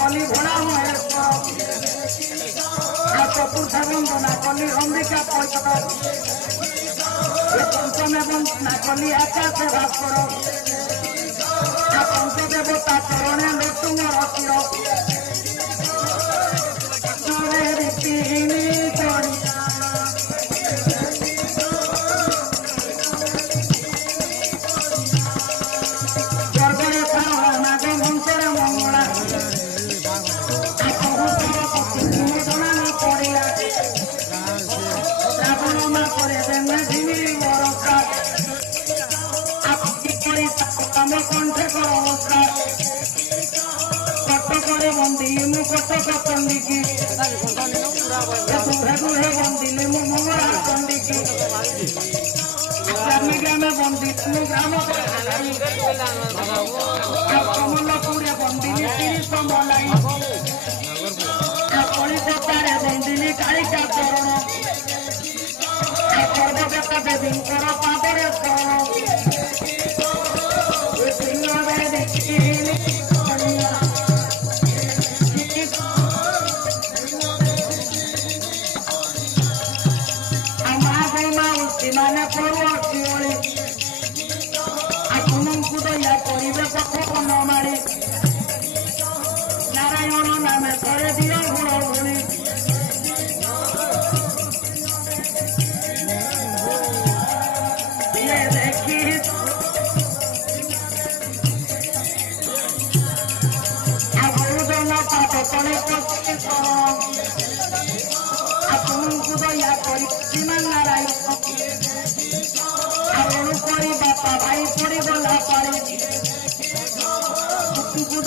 কলি ভোলা মহেশ্বর আর চতুর্থে বন্দনা কলি অম্বিকা পৈতর পঞ্চমে বন্দনা কলি একাশে ভাস্কর আর পঞ্চদেবতা চরণে লটুমর শির কণ্ঠে নমস্কার কটকরে বন্দিলি মু কটক চন্ডিকি ঘুরে বন্দিলি মু মঙ্গলা চন্ডিকি গ্রামে গ্রামে বন্দিলি মু গ্রাম কমলপুরে বন্দিলি তিরিশ মলাই কলিকতারে বন্দিলি কাଳିকা চরণ সর্বদেবতা দেবীঙ্কর পাদরে শରଣ মানে পরবর্তী ଆପଣଙ୍କୁ ଦୟା କରିବେ ପଥ ନ ମାରି ନାରାୟଣ ନାମେ ଥରେ ଦିଅ ଗୁଣ ଗୁଣି ଦେଖି ଗୁରୁଜନ ପାପ ତଳେ ଆପଣଙ୍କୁ ଦୟା କରି ଶ୍ରୀମାନ ନାରାୟଣ বাপা ভাই পড়ে গলা পারে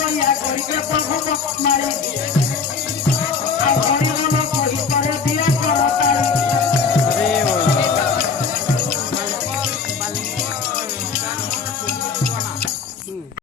দয়া করিতে প্রভু মারে